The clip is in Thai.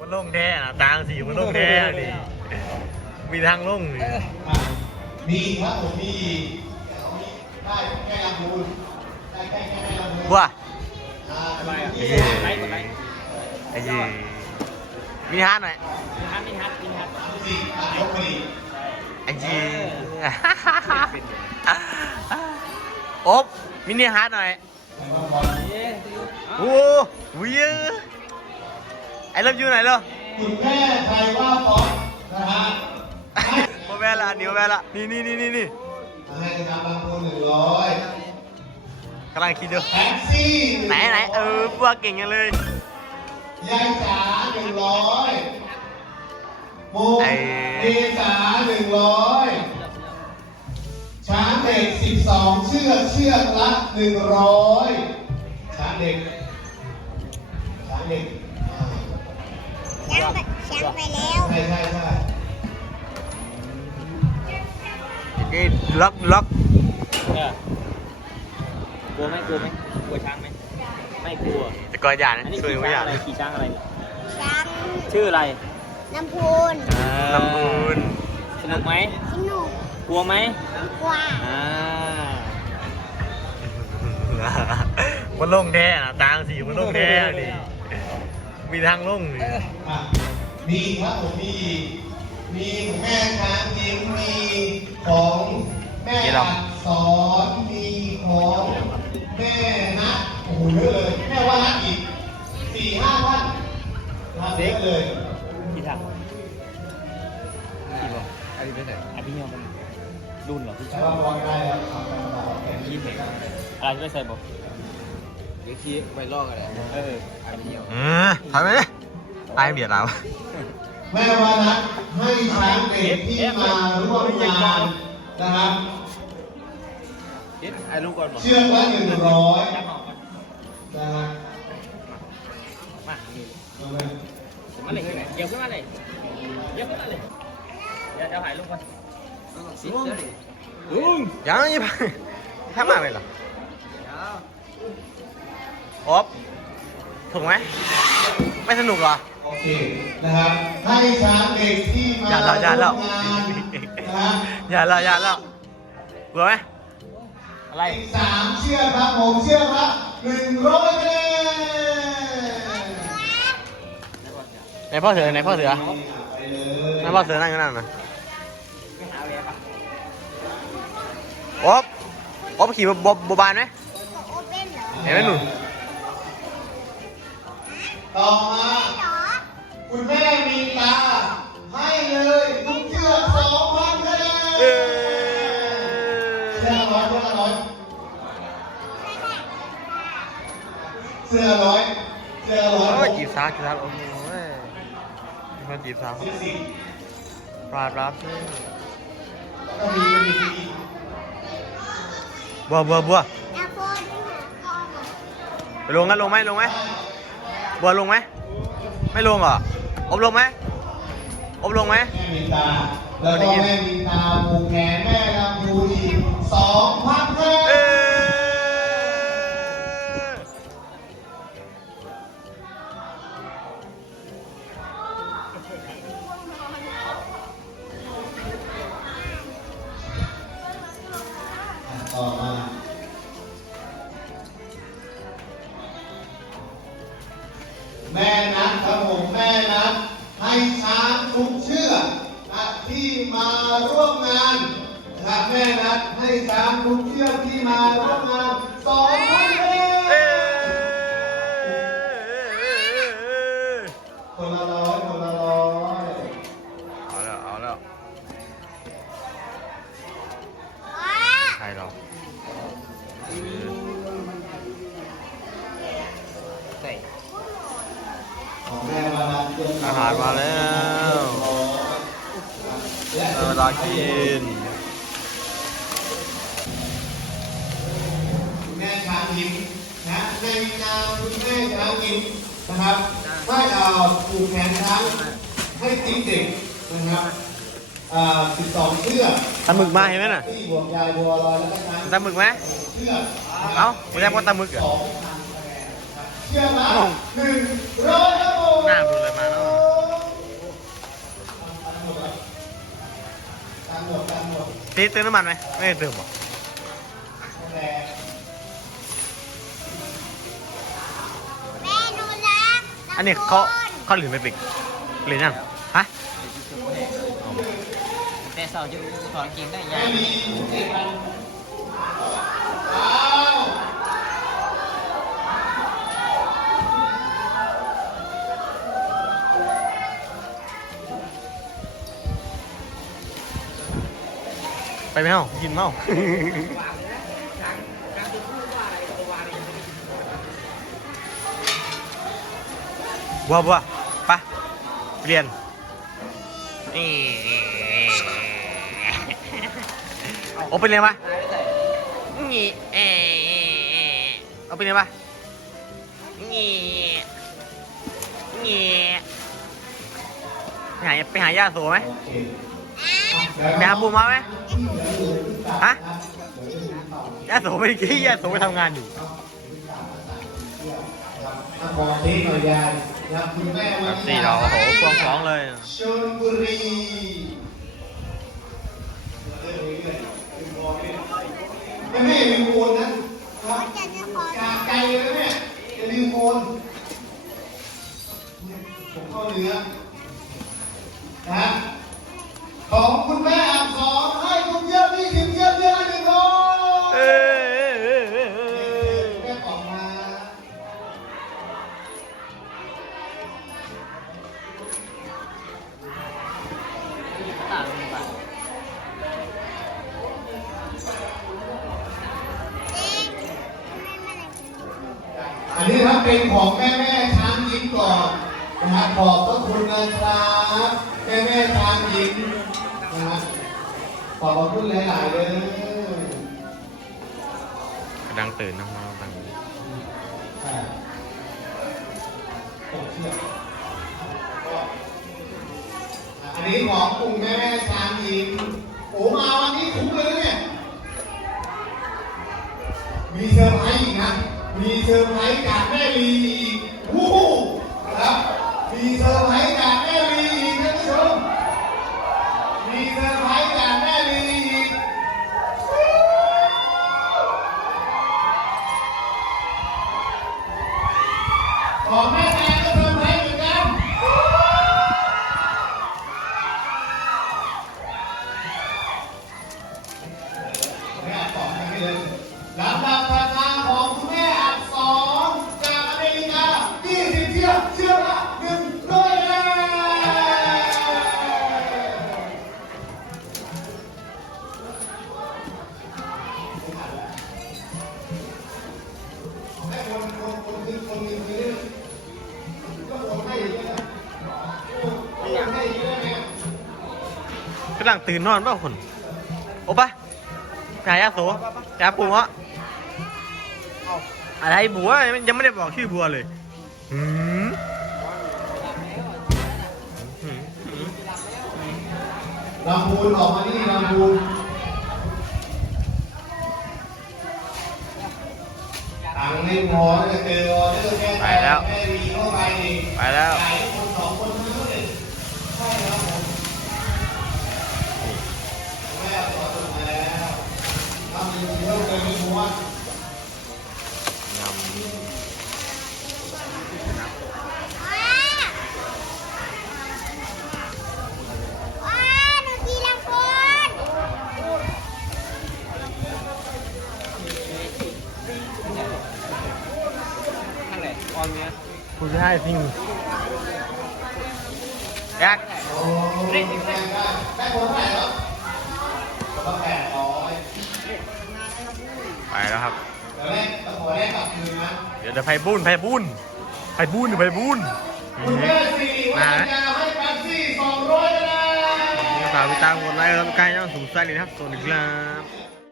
มันลงแท้นะตางสีมันลงแท้นี่ มีทางลงนี่มีครับผมมีได้แค่ลำพูนได้แค่แค่ลำพูนวอ่าไอะที่ไอ้ยี่มีฮาร์ดหน่อยมีฮัทมีฮัทมีฮัทสี่ไอ้ยี่โอ๊บมินิฮาร์ดหน่อยแต่ว่าบอลเย้โอ้วิย ไอ้เริ่มอยู่ไหนเล่ะคุณแม่ไทยว่าฟอนนะฮะให้โมแม่ละนี่โมแม่ละนี่นี่นี่นี่นี่ให้นะครับบางคนหนึ่งร้อยกำลังคิดอยู่แท็กซี่ไหนไหนเออบัวเก่งยังเลยยายจ๋าหนึ่งร้อยโมไอ้เอจ๋าหนึ่งร้อยช้างเด็กสิบสองเชือกเชือกละหนึ่งร้อยช้างเด็กช้างเด็กอ่า ช้างไปช้างไปแล้วใช่ใช่ใช่เอ้ยล็อกล็อกเออกลัวไหมกลัวไหมกลัวช้างไหมไม่กลัวแต่ก่อนอย่านะอันนี้ช่วยขี่ไม่อช้างย่าอะไรขี่ช้างอะไร ช้างชื่ออะไรน้ำพูนลำพูนสนุกไหมสนุกกลัวไหมกว่าอ่ามันลงแท้นะตางสีมันลงแท้นี่ มีทางลงนี่อะมีครับผมมีมีของแม่ช้างยิ้มมีของแม่อักษรมีของแม่นัทโอ้โหเยอะเลยแม่ว่านัทอีกสี่ห้าท่านนะครับเยอะเลยขี่ทางขี่บ่อันนี้เป็นไหนอันนี้มันรุ่นเหรอที่ใช้ชอบว่าบอลได้แล้วครับเป็นที่เหม็นอะไรจะไม่ใส่บ่เดี๋ยวขี่ไปลอกอะไรเอออันนี้เอาเออถอยไปดิตายเบียดเราแม่ว่านัทให้ช้างเด็กที่มาร่วมงานนะครับเฮ็ดไอ้ลูกก่อนบอกเชือกละหนึ่งร้อยจับออกก่อนนะครับมานี่เอาไหมผมมาเลยเดี๋ยวขึ้นมาเลยเดี๋ยวขึ้นมาเลยเดี๋ยวเดี๋ยวถ่ายรูปก่อนสิเดี๋ยวดิลุงยังไม่ไปแค่มากเลยเหรอโอ๊บถูกไหม ไม่สนุกเหรอ โอเคนะครับให้ช้างเด็กที่มาอย่าแล้วอย่าแล้วร่วมงานนะครับอย่าแล้วอย่าแล้วกลัวไหมอะไร อีกสามเชือกครับผมเชือกละหนึ่งร้อยคะแนนไหนพ่อเสือไหนพ่อเสือไปเลยไหนพ่อเสือนั่งอยู่นั่นนะไม่หาเลยปะโอ๊บโอ๊บขี่บบบบานไหมโอเพ่นเหรอเห็นไหมหนู ต่อมาเหรอคุณแม่มีตา ให้เลยทุกเชือกสองพันคะแนนเอเสื้ออร้อยเสื้อร้อยเสื้อร้อยเสื้อร้อยโอ้ยจีบสาวจีบสาวโอ้โหมาจีบสาวสิบสี่ปราบรับก็มีมีมีบัวบัวบัวน้ำพูนกองอะไปลงกันลงไหมลงไหม บัวลงไหม ไม่ลงเหรอ อบลงไหม อบลงไหมแม่มีตาแล้วก็แม่มีตาผูกแขนแม่ลำพูอีกสองพัน แม่นัดครับผมแม่นัดให้ช้างทุกเชือกนะที่มาร่วมงานนะครับแม่นัดให้ช้างทุกเชือกที่มาร่วมงานสอง เตรียมอาหารมาแล้วและเออเวลากินคุณแม่ช้างยิ้มนะในนามคุณแม่ช้างยิ้มนะครับให้เอาผูกแขนช้างให้ติ๊กเด็กนะครับอ่า12เชือกตาหมึกมาเห็นไหมน่ะที่บวกยายบัวลอยแล้วก็ช้างตาหมึกไหมเชือกเอ้าไม่ใช่เพราะตาหมึกเหรอเชือกละหนึ่งร้อยครับผมหน้าคุณเลยมาแล้ว ตีเติมน้ำมันไหมไม่ได้เติมหรอแหละแม่หนูรักอันนี้เขาเขาหรือไม่ปิกหรือยังฮะแต่เสาจะถอนกินได้ยัง ไปไหมเอ้ากินเมาบัวบัวไปเรียนนี่โอไปเรียนปะนี่เอเอาไปเรียนปะนี่นี่ไปหาไปหาย่าโสไหมโอเค ไปหาปูมาไหมฮะยาโสไปกี่ยาโสไปทำงานอยู่ถ้ามอทีหน่อยยานะคุณแม่แบวันบนี้สี่เราโอ้โหพวงสองเลยชลบุรี อันนี้ครับเป็นของแม่แม่ช้างยิ้มก่อนนะครับขอบพระคุณนะครับแม่แม่ช้างยิ้มนะครับขอบพระคุณหลายๆเลยกำลังตื่นน้องๆกำลังอ่าผมเชื่ออันนี้ของกลุ่มแม่แม่ช้างยิ้มโอ้มาวันนี้คุ้มเลย อร์ไพรส์จากแม่ลีอีกวู้นะครับ มีเซอร์ไพรส์จากแม่ลีอีกท่านผู้ชม มีเซอร์ไพรส์จากแม่ลีอีกของแม่แอนก็เซอร์ไพรส์เหมือนกัน แม่อักษรกันเลยลำดับรา ลังตื่นนอนเปล่าคนโอ้ปะไปหายาโสไปหาปูวะอะไรบัวมันยังไม่ได้บอกชื่อบัวเลยหืมหืมหืมลำพูนออกมานี่ลำพูนตังค์ไม่พอจะเจอออเดอร์แค่ไปแล้วแม่ดีเข้าไปนี่ไปแล้ว ทำอยู่เยอะเลยไม่รู้ว่า ยำ ว้าว้าหนูกีฬาคน ข้างไหนออนเนี้ย ผู้ชายสิงยักษ์ แล้วครับ เดี๋ยวแรกตะขอแรกกลับคืนนะเดี๋ยวจะไผ่บุญไผ่บุญไผ่บุญไผ่บุญคุณแม่สี่วัมานยาให้แป๊บซี่สองร้อยคะแนนฝากติดตามกดไลค์กดติดตามช่องสูงไซด์เลยนะครับสวัสดีครับ